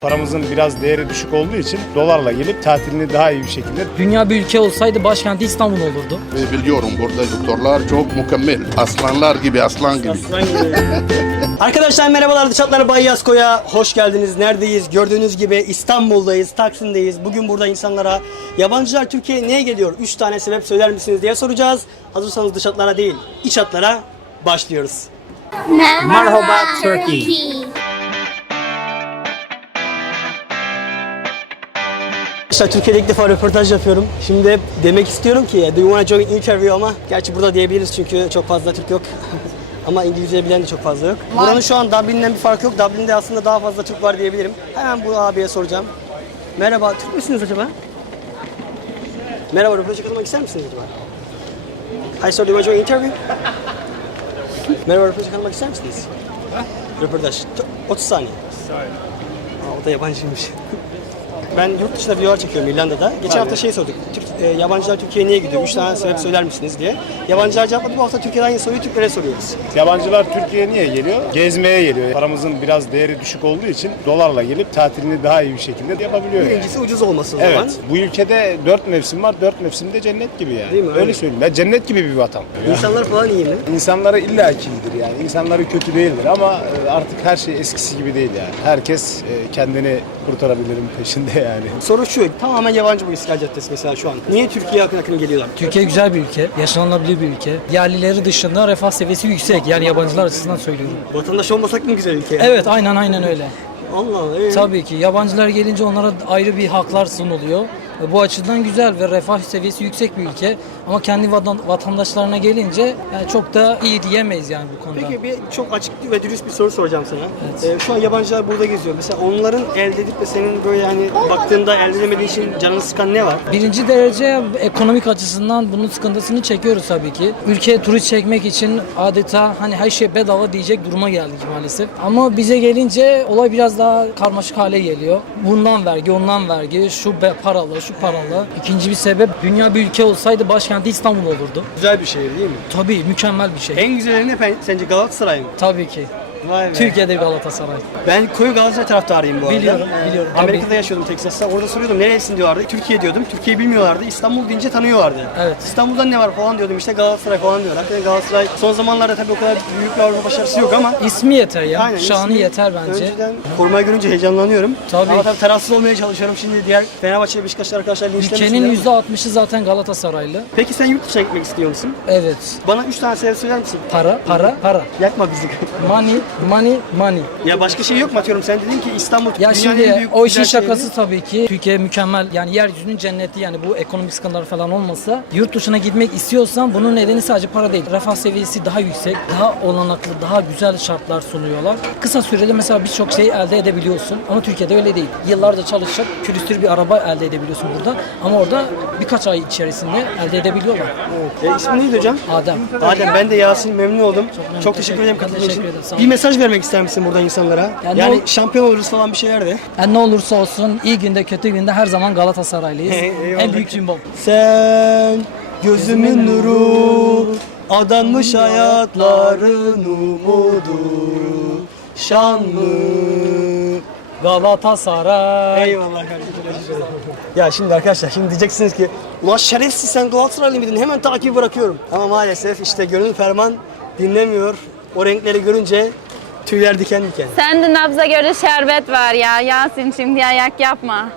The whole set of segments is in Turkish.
Paramızın biraz değeri düşük olduğu için dolarla gelip tatilini daha iyi bir şekilde. Dünya bir ülke olsaydı başkenti İstanbul olurdu. Biliyorum burada doktorlar çok mükemmel. Aslanlar gibi, aslan gibi. Arkadaşlar merhabalar, Dışatlar Bay Yasko'ya hoş geldiniz. Neredeyiz? Gördüğünüz gibi İstanbul'dayız, Taksim'deyiz. Bugün burada insanlara yabancılar Türkiye'ye niye geliyor? 3 tane sebep söyler misiniz diye soracağız. Hazırsanız dış hatlara değil, iç hatlara başlıyoruz. Merhaba Turkey. İşte Türkiye'de ilk defa röportaj yapıyorum. Şimdi demek istiyorum ki do you want to join interview ama gerçi burada diyebiliriz çünkü çok fazla Türk yok. Ama İngilizce bilen de çok fazla yok. Buranın şu an Dublin'den bir fark yok. Dublin'de aslında daha fazla Türk var diyebilirim. Hemen bu abiye soracağım. Merhaba, Türk müsünüz acaba? Merhaba, röportaja katılmak ister misiniz acaba? Hi sir, do you want to join interview? Merhaba, röportaja katılmak ister misiniz? Röportaj. 30 saniye. Aa, o da yabancıymış. Ben yurt dışında videolar çekiyorum İrlanda'da. Geçen hafta sorduk. Yabancılar Türkiye'ye niye gidiyor? 3 tane sebep söyler misiniz diye. Yabancılar cevapladı. Bu hafta Türkiye'den aynı soruyu Türklere soruyoruz. Yabancılar Türkiye'ye niye geliyor? Gezmeye geliyor. Paramızın biraz değeri düşük olduğu için dolarla gelip tatilini daha iyi bir şekilde yapabiliyor. Birincisi ucuz olması o zaman. Evet. Bu ülkede 4 mevsim var. 4 mevsimde cennet gibi yani. Değil mi? Öyle söyleyeyim. Ya cennet gibi bir vatan. İnsanlar falan iyi mi? İnsanları illaki iyidir yani. İnsanları kötü değildir ama artık her şey eskisi gibi değil yani. Herkes kendini kurtarabilirim peşinde yani. Soru şu, tamamen yabancı bu İstiklal Caddesi mesela şu an. Niye Türkiye'ye akın akın geliyorlar? Türkiye güzel bir ülke, yaşanılabilir bir ülke. Yerlileri dışında refah seviyesi yüksek. Yani yabancılar açısından söylüyorum. Vatandaş olmasak mı güzel ülke? Evet, aynen öyle. Allah Allah. Tabii ki yabancılar gelince onlara ayrı bir haklar sunuluyor. Bu açıdan güzel ve refah seviyesi yüksek bir ülke. Ama kendi vatandaşlarına gelince yani çok da iyi diyemeyiz yani bu konuda. Peki bir çok açık ve dürüst bir soru soracağım sana. Evet. Şu an yabancılar burada geziyor. Mesela onların elde edip de senin böyle hani baktığında elde edemediğin için canını sıkan ne var? Birinci derece ekonomik açısından bunun sıkıntısını çekiyoruz tabii ki. Ülkeye turist çekmek için adeta hani her şey bedava diyecek duruma geldik maalesef. Ama bize gelince olay biraz daha karmaşık hale geliyor. Bundan vergi, ondan vergi, şu paralı, şu paralı. İkinci bir sebep, dünya bir ülke olsaydı başkenti İstanbul olurdu. Güzel bir şehir değil mi? Tabii mükemmel bir şey. En güzeli ne sence, Galatasaray mı? Tabii ki. Vay be. Türkiye'de Galatasaray. Ben koyu Galatasaray taraftarıyım bu arada. Biliyorum. Amerika'da Tabii. yaşıyordum, Texas'ta. Orada soruyordum nerelisin diyorlardı. Türkiye diyordum. Türkiye'yi bilmiyorlardı. İstanbul deyince tanıyorlardı. Evet. İstanbul'dan ne var falan diyordum. İşte Galatasaray falan diyorlar. Hakikaten Galatasaray son zamanlarda tabii o kadar büyük bir Avrupa başarısı yok ama İsmi yeter ya. aynen, Şanı ismi yeter bence. Önceden formayı görünce heyecanlanıyorum. Tabii. Ama tabii tarafsız olmaya çalışıyorum. Şimdi diğer Fenerbahçe ve Beşiktaşlı arkadaşlar linçlemesinler. Ülkenin %60'ı zaten Galatasaraylı. Peki sen yurt dışına gitmek istiyor musun? Evet. Bana 3 tane sebep söyler misin? Para. Yakma bizi. Money. Ya başka şey yok mu atıyorum? Sen dedin ki İstanbul Ya dünyanın en şimdi büyük o işin güzel şehri. şakası tabii ki. Türkiye mükemmel yani yeryüzünün cenneti yani bu ekonomik sıkıntılar falan olmasa yurt dışına gitmek istiyorsan bunun nedeni sadece para değil. Refah seviyesi daha yüksek, daha olanaklı, daha güzel şartlar sunuyorlar. Kısa sürede mesela birçok şey elde edebiliyorsun ama Türkiye'de öyle değil. Yıllarca çalışıp külüstür bir araba elde edebiliyorsun burada ama orada birkaç ay içerisinde elde edebiliyorlar. Evet. İsmin neydi hocam? Adem. Adem, ben de Yasin, memnun oldum. memnun. Çok teşekkür ederim katıldığın için. Teşekkür ederim, sağ ol. Bir mesaj vermek ister misin burada insanlara? Yani Yani o- şampiyon oluruz falan bir şeyler de. Yani ne olursa olsun iyi günde kötü günde her zaman Galatasaraylıyız. Eyvallah. En büyük cimbom. Sen gözümün nuru, adanmış hayatların umudu, şanlı. Galatasaray. Eyvallah kardeşim. Ya şimdi arkadaşlar şimdi diyeceksiniz ki ulan şerefsiz sen Galatasaraylı mıydın? Hemen takibi bırakıyorum. Ama maalesef işte gönül ferman dinlemiyor. O renkleri görünce tüyler diken diken. Sende nabza göre şerbet var ya Yasin, şimdi ayak yapma.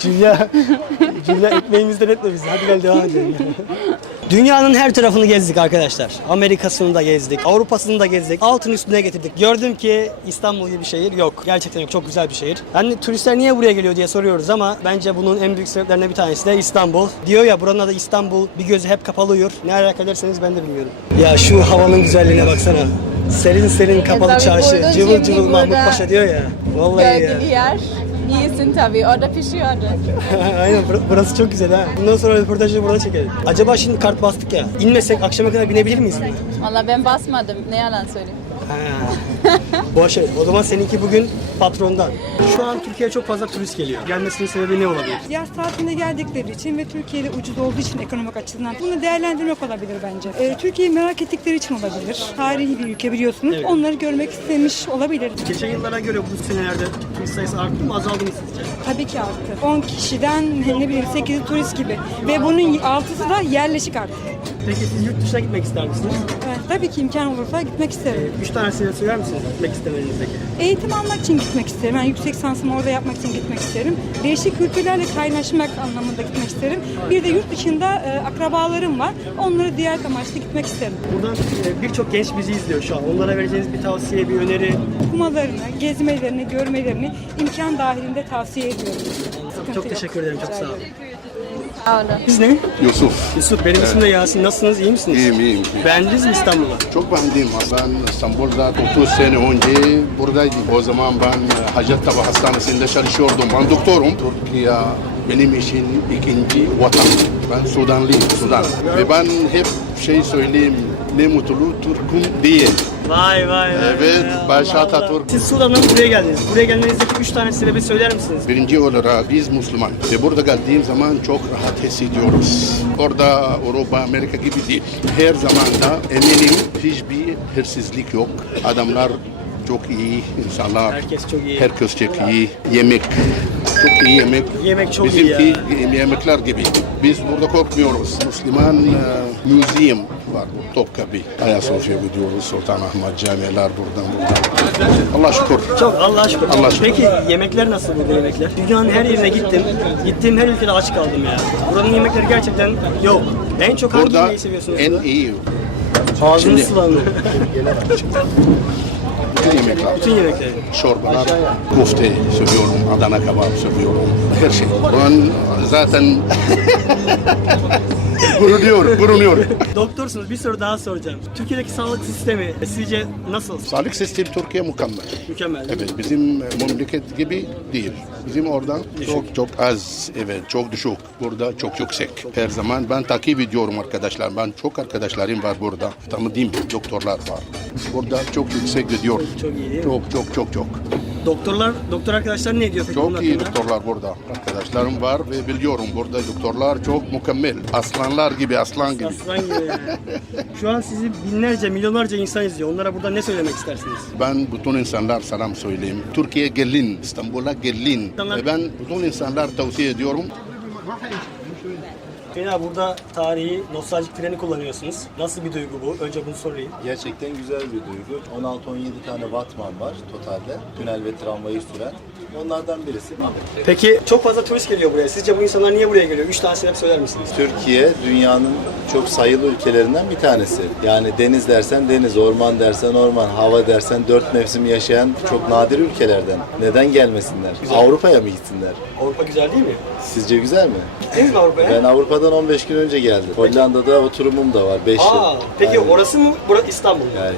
Cülya ekmeğimizden etme bizi. Hadi gel devam edelim. Dünyanın her tarafını gezdik arkadaşlar. Amerika'sını da gezdik, Avrupa'sını da gezdik. Altın üstüne getirdik. Gördüm ki İstanbul gibi bir şehir yok. Gerçekten yok. Çok güzel bir şehir. Hani turistler niye buraya geliyor diye soruyoruz ama bence bunun en büyük sebeplerinden bir tanesi de İstanbul. Diyor ya buranın adı İstanbul, bir gözü hep kapalı uyur. Ne alaka ederseniz ben de bilmiyorum. Ya şu havanın güzelliğine baksana. Serin serin kapalı Tabii çarşı, burada cıvıl şimdi cıvıl Mahmut burada Paşa diyor ya. Vallahi ya. Gölgeli yer. İyisin tabii. Orada pişiyordu. Aynen burası çok güzel ha. Bundan sonra röportajı burada çekelim. Acaba şimdi kart bastık ya. İnmesek akşama kadar binebilir miyiz? Valla ben basmadım. Ne yalan söyleyeyim. Boş ver. O zaman seninki bugün patrondan. Şu an Türkiye'ye çok fazla turist geliyor. Gelmesinin sebebi ne olabilir? Yaz tatiline geldikleri için ve Türkiye'de ucuz olduğu için ekonomik açıdan bunu değerlendirmek olabilir bence. Türkiye'yi merak ettikleri için olabilir. Tarihi bir ülke biliyorsunuz. Evet. Onları görmek istemiş olabilir. Geçen yıllara göre bu senelerde turist sayısı arttı mı azaldı mı sizce? Tabii ki arttı. 10 kişiden ne bileyim 8'i turist gibi. Ve bunun 6'sı da yerleşik artık. Peki siz yurt dışına gitmek ister misiniz? Tabii ki imkan olursa gitmek isterim. 3 tanesini söyler misiniz gitmek istemenizdeki? Eğitim almak için gitmek isterim. Yani yüksek lisansımı orada yapmak için gitmek isterim. Değişik kültürlerle kaynaşmak anlamında gitmek isterim. Bir de yurt dışında akrabalarım var. Onları diğer amaçlı gitmek isterim. Buradan birçok genç bizi izliyor şu an. Onlara vereceğiniz bir tavsiye, bir öneri. Okumalarını, gezmelerini, görmelerini imkan dahilinde tavsiye ediyorum. Sıkıntı Çok yok. teşekkür ederim, çok sağ olun. Sağ olun. Siz ne? Yusuf. Yusuf, benim ismim de Yasin. Nasılsınız, iyi misiniz? İyiyim. Beğendiniz mi İstanbul'u? Çok beğendim. Ben İstanbul'da 30 sene önce buradaydım. O zaman ben Hacettepe Hastanesi'nde çalışıyordum. Ben doktorum. Türkiye benim için ikinci vatan. Ben Sudanlıyım, Sudan. Ve ben hep söyleyeyim, ne mutlu Türk'üm diye. Vay vay. Evet, Allah Başa Allah. Atatürk. Siz Sudan'dan buraya geldiniz. Buraya gelmenizdeki 3 tane sebebi söyler misiniz? Birinci olarak biz Müslüman ve burada geldiğim zaman çok rahat hissediyoruz. Orada Avrupa, Amerika gibi değil. Her zaman da eminim hiçbir hırsızlık yok. Adamlar çok iyi insanlar. Herkes çok iyi. Herkes çok iyi. Yemek, çok iyi yemek. Yemek çok iyi ya. Bizimki yemekler gibi. Biz burada korkmuyoruz. Müslüman müzeyim var. Topkapı. Ayasofya gidiyoruz. Sultanahmet camiler buradan. Allah şükür. Çok Allah'a şükür. Allah şükür. Peki yemekler nasıl burada yemekler? Dünyanın her yerine gittim. Gittiğim her ülkede aç kaldım ya. Buranın yemekleri gerçekten yok. En çok hangi Burada yemeği seviyorsunuz? en burada? iyi Ağzınız Şimdi- sulandı. bütün yemekler. Bütün yemekleri. Çorbalar, köfte seviyorum, Adana kebap seviyorum, her şey. Ben zaten gurunuyor. Doktorsunuz, bir soru daha soracağım. Türkiye'deki sağlık sistemi sizce nasıl? Sağlık sistemi Türkiye mükemmel. Mükemmel. değil mi? Evet, bizim memleket gibi değil. Bizim oradan çok az, evet çok düşük. Burada çok yüksek. Her zaman ben takip ediyorum arkadaşlar. Ben çok arkadaşlarım var burada. Tanıdığım doktorlar var. Burada çok yüksek gidiyor. Çok iyi değil mi? Çok. Doktor arkadaşlar ne diyor peki bunun Çok iyi hakkında? doktorlar burada. Arkadaşlarım var ve biliyorum burada doktorlar çok mükemmel. Aslanlar gibi, aslan gibi. Aslan gibi yani. Şu an sizi binlerce, milyonlarca insan izliyor. Onlara burada ne söylemek istersiniz? Ben bütün insanlar selam söyleyeyim. Türkiye gelin, İstanbul'a gelin. İnsanlar- Ve ben bütün insanlar tavsiye ediyorum. Fena burada tarihi nostaljik treni kullanıyorsunuz. Nasıl bir duygu bu? Önce bunu sorayım. Gerçekten güzel bir duygu. 16-17 tane Wattman var totalde. Tünel ve tramvayı süren. Onlardan birisi. Peki çok fazla turist geliyor buraya. Sizce bu insanlar niye buraya geliyor? 3 tane sebep söyler misiniz? Türkiye dünyanın çok sayılı ülkelerinden bir tanesi. Yani deniz dersen deniz, orman dersen orman, hava dersen 4 mevsim yaşayan çok nadir ülkelerden. Neden gelmesinler? Avrupa'ya mı gitsinler? Avrupa güzel değil mi? Sizce güzel mi? Gittiniz mi Avrupa'ya? Ben Avrupa'dan 15 gün önce geldim. Hollanda'da oturumum da var 5 yıl. Peki Yani- orası mı? Burası İstanbul mu? Yani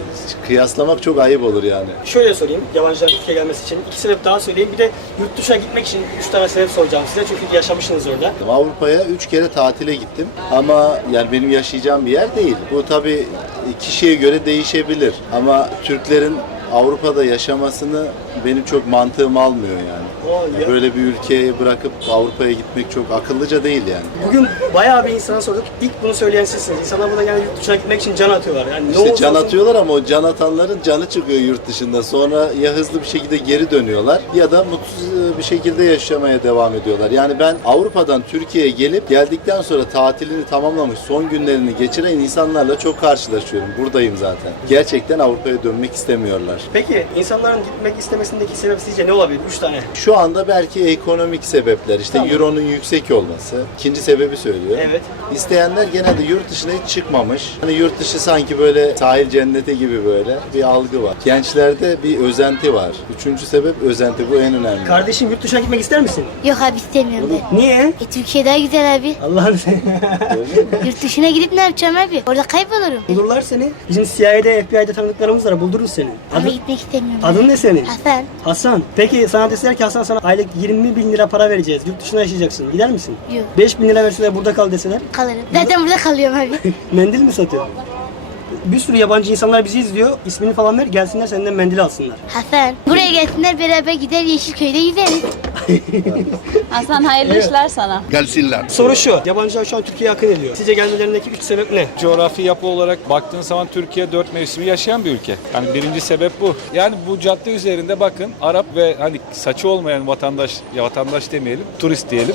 kıyaslamak çok ayıp olur yani. Şöyle sorayım, yabancıların Türkiye'ye gelmesi için 2 sebep daha söyleyeyim. Bir de yurt dışına gitmek için 3 tane sebep soracağım size çünkü yaşamışsınız orada. Avrupa'ya 3 kere tatile gittim ama yani benim yaşayacağım bir yer değil. Bu tabii kişiye göre değişebilir ama Türklerin Avrupa'da yaşamasını benim çok mantığım almıyor yani. Ya. Böyle bir ülkeye bırakıp Avrupa'ya gitmek çok akıllıca değil yani. Bugün bayağı bir insana sorduk. İlk bunu söyleyen sizsiniz. İnsanlar burada yani yurt dışına gitmek için can atıyorlar. Yani ne İşte olursa can olsun- atıyorlar ama o can atanların canı çıkıyor yurt dışında. Sonra ya hızlı bir şekilde geri dönüyorlar ya da mutsuz bir şekilde yaşamaya devam ediyorlar. Yani ben Avrupa'dan Türkiye'ye gelip geldikten sonra tatilini tamamlamış son günlerini geçiren insanlarla çok karşılaşıyorum. Buradayım zaten. Gerçekten Avrupa'ya dönmek istemiyorlar. Peki insanların gitmek istemesindeki sebep sizce ne olabilir? 3 tane. Şu anda belki ekonomik sebepler, işte Euro'nun yüksek olması. İkinci sebebi söylüyor. Evet. İsteyenler genelde yurt dışına hiç çıkmamış. Hani yurt dışı sanki böyle sahil cenneti gibi böyle bir algı var. Gençlerde bir özenti var. Üçüncü sebep özenti. Bu en önemli. Kardeşim yurt dışına gitmek ister misin? Yok abi istemiyorum ben. Niye? Türkiye daha güzel abi. Allah'ım seni. Yurt dışına gidip ne yapacağım abi? Orada kaybolurum. Bulurlar seni. Bizim CIA'de, FBI'de tanıdıklarımız var. Buldururuz seni. Ama gitmek istemiyorum. Adın ne senin? Hasan. Hasan. Peki sana deseler ki Hasan sana aylık 20 bin lira para vereceğiz. Yurt dışına yaşayacaksın. Gider misin? Yok. 5 bin lira verseler burada kal deseler. Kalırım. Zaten burada kalıyorum abi. Mendil mi satıyor? Bir sürü yabancı insanlar bizi izliyor. İsmini falan ver, gelsinler senden mendil alsınlar. Hasan. Buraya gelsinler beraber gider Yeşilköy'de yüzeriz. Hasan hayırlı işler sana. Gelsinler. Soru şu, yabancılar şu an Türkiye'ye akın ediyor. Sizce gelmelerindeki 3 sebep ne? Coğrafi yapı olarak baktığın zaman Türkiye 4 mevsimi yaşayan bir ülke. Yani birinci sebep bu. Yani bu cadde üzerinde bakın Arap ve hani saçı olmayan vatandaş, ya vatandaş demeyelim, turist diyelim.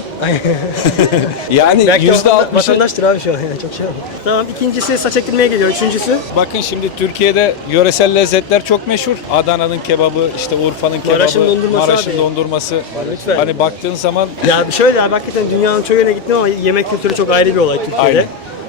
Yani Belki de %60'ı vatandaştır abi şu an yani çok şey var. Tamam, ikincisi saç ektirmeye geliyor. Üçüncüsü? bakın şimdi Türkiye'de yöresel lezzetler çok meşhur. Adana'nın kebabı, işte Urfa'nın kebabı, Maraş'ın dondurması Maraş'ın abi. dondurması. Lütfen. Hani baktığın zaman Ya şöyle abi, hakikaten dünyanın çoğu yerine gittim ama yemek kültürü çok ayrı bir olay Türkiye'de. Aynen.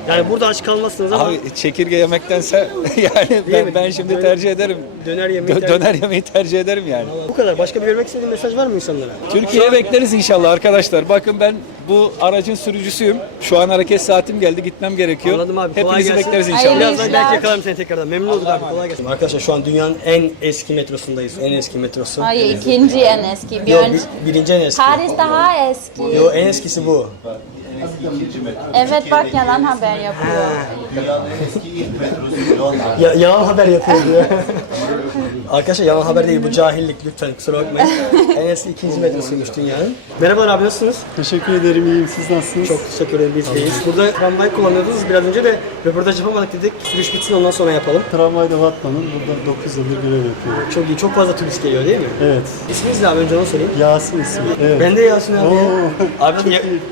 Yani burada aç kalmazsınız ama abi çekirge yemektense yani Değil mi? ben şimdi tercih ederim. döner yemeği Döner yemeyi tercih ederim yani. Bu kadar. Başka bir vermek istediğin mesaj var mı insanlara? Türkiye'ye bekleriz inşallah arkadaşlar. Bakın ben bu aracın sürücüsüyüm. Şu an hareket saatim geldi. Gitmem gerekiyor. Anladım abi. Kolay Hepinizi gelsin. bekleriz Hayırlı inşallah. Birazdan işler. belki yakalarım seni tekrardan. Memnun olduk abi. Kolay gelsin. Arkadaşlar şu an dünyanın en eski metrosundayız. En eski metrosu. Hayır ikinci en eski. Bir Yok, önce. birinci en eski. Paris daha eski. Yo, en eskisi bu. Evet bak yalan haber yapıyor. Dünyanın eski ilk metrosu Londra. Yalan haber yapıyor diyor. Arkadaşlar yalan haber değil, bu cahillik, lütfen kusura bakmayın. En eski ikinci metrosuymuş dünyanın. Merhabalar abi, nasılsınız? Teşekkür ederim, iyiyim. Siz nasılsınız? Çok teşekkür ederim, biz deyiz. Burada tramvay kullanıyordunuz, biraz önce de röportaj yapamadık dedik. Sürüş bitsin ondan sonra yapalım. Tramvayda Vatman'ın burada 9 yıldır görev yapıyorum. Çok iyi, çok fazla turist geliyor değil mi? Evet. İsminiz ne abi, önce onu sorayım. Yasin ismi. Evet. Ben de Yasin abi ya. Oo. Abi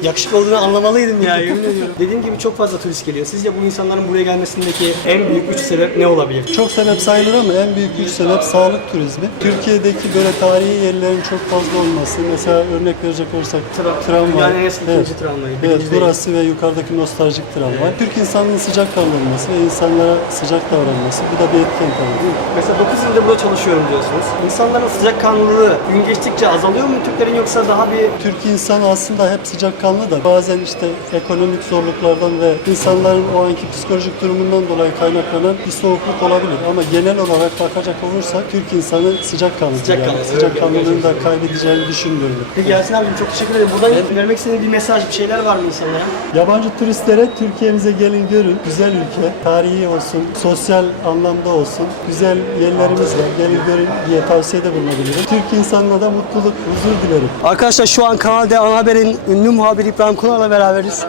yakışıklı olduğunu anlamalıydım ya, yemin ediyorum. Dediğim gibi çok fazla turist geliyor. Sizce bu insanların buraya gelmesindeki en büyük 3 sebep ne olabilir? Çok sebep sayılır ama en büyük üç sebep sağlık turizmi. Türkiye'deki böyle tarihi yerlerin çok fazla olması. Mesela örnek verecek olursak tramvay. Dünyanın en eski Evet. ikinci tramvayı. Evet, birinci değil. burası ve yukarıdaki nostaljik tramvay. Türk insanının sıcakkanlı olması ve insanlara sıcak davranması. Bu da bir etken tabii değil mi? Mesela 9 yıldır burada çalışıyorum diyorsunuz. İnsanların sıcakkanlılığı gün geçtikçe azalıyor mu Türklerin, yoksa daha bir... Türk insanı aslında hep sıcakkanlı da bazen işte ekonomik zorluklardan ve insanların o anki psikolojik durumundan dolayı kaynaklanan bir soğukluk olabilir. Ama genel olarak bakacak olursak Türk insanı sıcakkanlıdır. Sıcakkanlı, Yani evet, sıcakkanlılığını da kaybedeceğini düşünmüyorum. Peki Yasin abicim, çok teşekkür ederim. Buradan vermek istediğin bir mesaj, bir şeyler var mı insanlara? Yabancı turistlere Türkiye'mize gelin görün. Güzel ülke, tarihi olsun, sosyal anlamda olsun. Güzel yerlerimiz var. Gelin görün diye tavsiyede bulunabilirim. Türk insanına da mutluluk, huzur dilerim. Arkadaşlar şu an Kanal D Ana Haber'in ünlü muhabiri İbrahim Kunal'la beraberiz.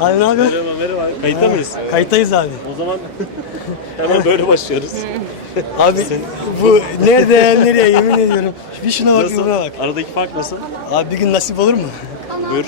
Abi ne haber? Merhaba. Kayıtta mıyız? Kayıttayız abi. O zaman hemen böyle başlıyoruz. Abi bu nerede nereye, yemin ediyorum. Bir şuna bak, bir buna bak. Aradaki fark nasıl? Abi bir gün nasip olur mu? Buyur.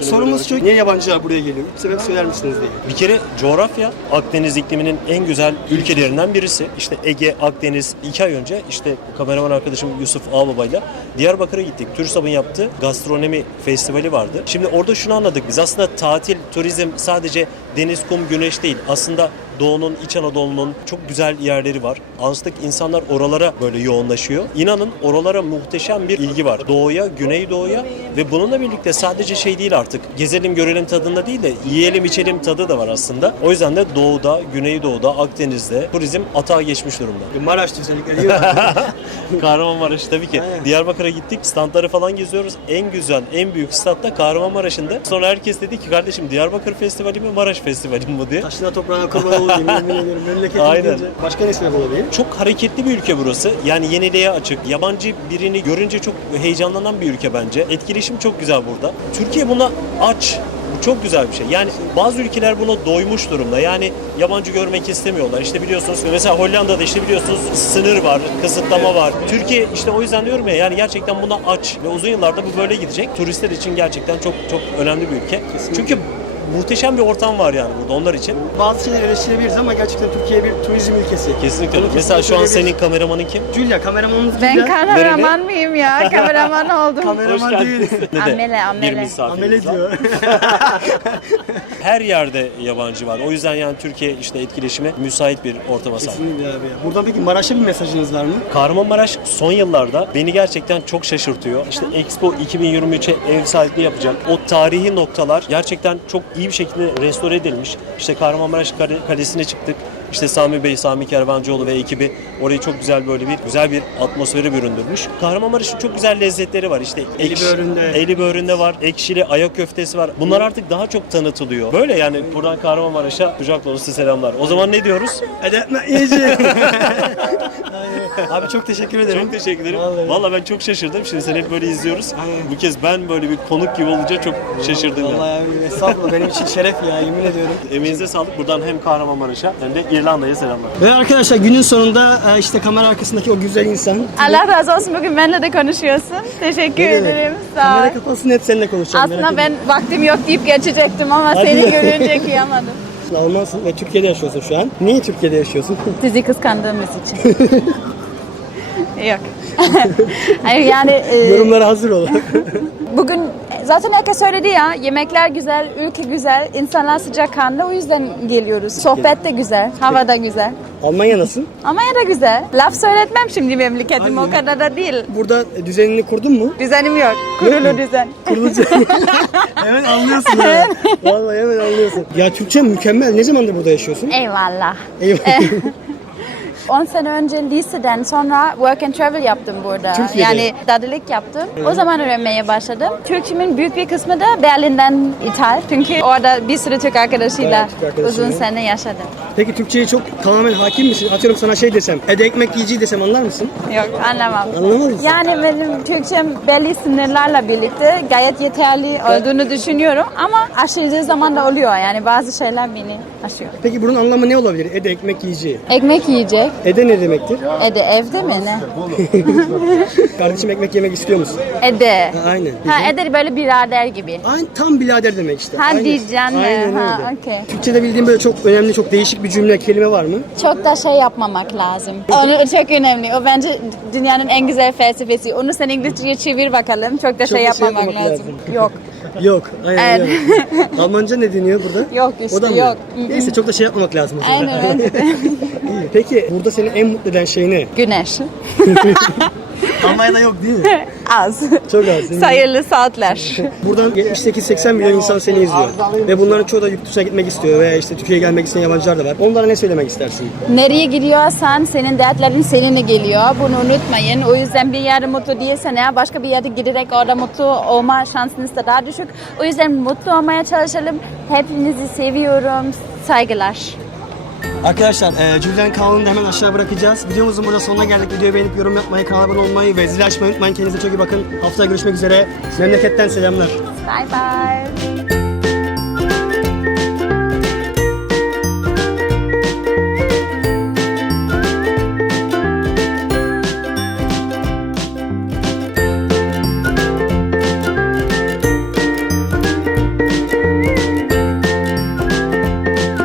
Sorumuz şu, niye yabancılar buraya geliyor? Bir sebep söyler misiniz diye. Bir kere coğrafya, Akdeniz ikliminin en güzel ülkelerinden birisi. İşte Ege, Akdeniz. 2 ay önce işte kameraman arkadaşım Yusuf Ağbaba'yla Diyarbakır'a gittik. TÜRSAB'ın yaptığı gastronomi festivali vardı. Şimdi orada şunu anladık biz. Aslında tatil, turizm sadece deniz, kum, güneş değil. Aslında Doğu'nun, İç Anadolu'nun çok güzel yerleri var. Artık insanlar oralara böyle yoğunlaşıyor. İnanın oralara muhteşem bir ilgi var. Doğuya, Güneydoğu'ya ve bununla birlikte sadece şey değil artık. Gezelim görelim tadında değil de yiyelim içelim tadı da var aslında. O yüzden de Doğu'da, Güneydoğu'da, Akdeniz'de turizm atağa geçmiş durumda. Maraş'ta özellikle değil mi? Kahramanmaraş tabii ki. Aynen. Diyarbakır'a gittik. Standları falan geziyoruz. En güzel, en büyük stat da Kahramanmaraş'ında. Sonra herkes dedi ki kardeşim Diyarbakır Festivali mi, Maraş Festivali mi bu diye. Taşına toprağına kurban olayım, yemin ediyorum. Memleketim Aynen. deyince. Başka ne sebep olabilir? Çok hareketli bir ülke burası. Yani yeniliğe açık. Yabancı birini görünce çok heyecanlanan bir ülke bence. Etkileşim çok güzel burada. Türkiye buna aç. Bu çok güzel bir şey. Yani bazı ülkeler buna doymuş durumda. Yani yabancı görmek istemiyorlar. İşte biliyorsunuz mesela Hollanda'da işte biliyorsunuz sınır var, kısıtlama var. Türkiye işte o yüzden diyorum ya, yani gerçekten buna aç ve uzun yıllarda bu böyle gidecek. Turistler için gerçekten çok çok önemli bir ülke. Çünkü muhteşem bir ortam var yani burada onlar için. Bazı şeyler eleştirebiliriz ama gerçekten Türkiye bir turizm ülkesi. Kesinlikle öyle. Mesela şu an senin kameramanın kim? Julia, kameramanımız Ben Julia. kameraman mıyım ya? Kameraman oldum. Kameraman değil. Amele, Bir amele. misafirimiz Amele var. diyor. Her yerde yabancı var. O yüzden yani Türkiye işte etkileşime müsait bir ortama sahip. Kesinlikle abi ya. Buradan peki Maraş'a bir mesajınız var mı? Kahramanmaraş son yıllarda beni gerçekten çok şaşırtıyor. İşte Expo 2023'e ev sahipliği yapacak. O tarihi noktalar gerçekten çok iyi bir şekilde restore edilmiş. İşte Kahramanmaraş Kalesi'ne çıktık. İşte Sami Bey, Sami Kervancıoğlu ve ekibi orayı çok güzel böyle güzel bir atmosfere büründürmüş. Kahramanmaraş'ın çok güzel lezzetleri var. İşte Eli böğründe var, ekşili ayak köftesi var. Bunlar artık daha çok tanıtılıyor. Böyle yani buradan Kahramanmaraş'a kucak dolusu selamlar. O zaman ne diyoruz? Abi çok teşekkür ederim. Çok teşekkür ederim. Vallahi. Vallahi ben çok şaşırdım. Şimdi seni hep böyle izliyoruz. Bu kez ben böyle bir konuk gibi olunca çok şaşırdım. Vallahi abi estağfurullah, benim için şeref ya, yemin ediyorum. Emeğinize sağlık. Buradan hem Kahramanmaraş'a hem de İrlanda'ya selamlar. Ve arkadaşlar günün sonunda işte kamera arkasındaki o güzel insan. Allah razı olsun, bugün benimle de konuşuyorsun. Teşekkür Ne demek? ederim. Sağ ol. Kamera kapansın, hep seninle konuşacağım. Aslında ben vaktim yok deyip geçecektim ama Hadi seni ya. görünce kıyamadım. Almansın ve Türkiye'de yaşıyorsun şu an. Niye Türkiye'de yaşıyorsun? Sizi kıskandığımız için. Yok. Hayır yani Yorumlara hazır ol. bugün zaten herkes söyledi ya, yemekler güzel, ülke güzel, insanlar sıcakkanlı, o yüzden geliyoruz. Sohbet de güzel, hava da güzel. Almanya nasıl? Almanya da güzel. Laf söyletmem şimdi memleketim, Aynen. o kadar da değil. Burada düzenini kurdun mu? Düzenim yok. Kurulu düzen. Kurulacak. Hemen anlıyorsun ha. Vallahi hemen anlıyorsun. Ya Türkçe mükemmel. Ne zamandır burada yaşıyorsun? Eyvallah. Eyvallah. 10 sene önce liseden sonra work and travel yaptım burada. Türkiye'de. Yani dadılık yaptım. O zaman öğrenmeye başladım. Türkçemin büyük bir kısmı da Berlin'den ithal. Çünkü orada bir sürü Türk arkadaşıyla Evet, Türk arkadaşıyla. uzun sene yaşadım. Peki Türkçe'ye çok tamamen hakim misin? Atıyorum sana şey desem, Ede ekmek yiyici desem anlar mısın? Yok, anlamam. Anlamaz mısın? Yani benim Türkçem belli sınırlarla birlikte gayet yeterli olduğunu düşünüyorum. Ama aşırı zaman da oluyor. Yani bazı şeyler beni aşıyor. Peki bunun anlamı ne olabilir? Ede ekmek yiyici. Ekmek yiyecek. Ede ne demektir? Evde mi ne? Kardeşim ekmek yemek istiyor musun? Ede. Aynen. Ha, Ede böyle birader gibi. Aynen, tam birader demek işte. Hadi canım. Aynen Ha, öyle. okey. Türkçe'de bildiğin böyle çok önemli, çok değişik bir cümle, kelime var mı? Çok da şey yapmamak lazım. Onu çok önemli. O bence dünyanın en güzel felsefesi. Onu sen İngilizceye çevir bakalım. Çok da Çok şey da şey yapmamak yapmamak lazım. lazım. Yok. Yok. Aynen Evet. öyle. Almanca ne deniyor burada? Yok işte, O da mı? yok. Neyse çok da şey yapmamak lazım. o zaman. Aynen bence de. İyi. Peki burada seni en mutlu eden şey ne? Güneş. Almanya'da yok değil mi? Az. Çok az. değil mi? Sayılı saatler. Buradan 78-80 milyon insan seni izliyor. Ve bunların çoğu da yurt dışına gitmek istiyor veya işte Türkiye'ye gelmek isteyen yabancılar da var. Onlara ne söylemek istersin? Nereye gidiyorsan senin dertlerin seninle geliyor. Bunu unutmayın. O yüzden bir yerde mutlu değilsen eğer başka bir yerde giderek orada mutlu olma şansınız da daha düşük. O yüzden mutlu olmaya çalışalım. Hepinizi seviyorum. Saygılar. Arkadaşlar Julian kanalını da hemen aşağı bırakacağız. Videomuzun burada sonuna geldik. Videoyu beğenip yorum yapmayı, kanala abone olmayı ve zili açmayı unutmayın. Kendinize çok iyi bakın. Haftaya görüşmek üzere. Memleketten selamlar. Bye bye.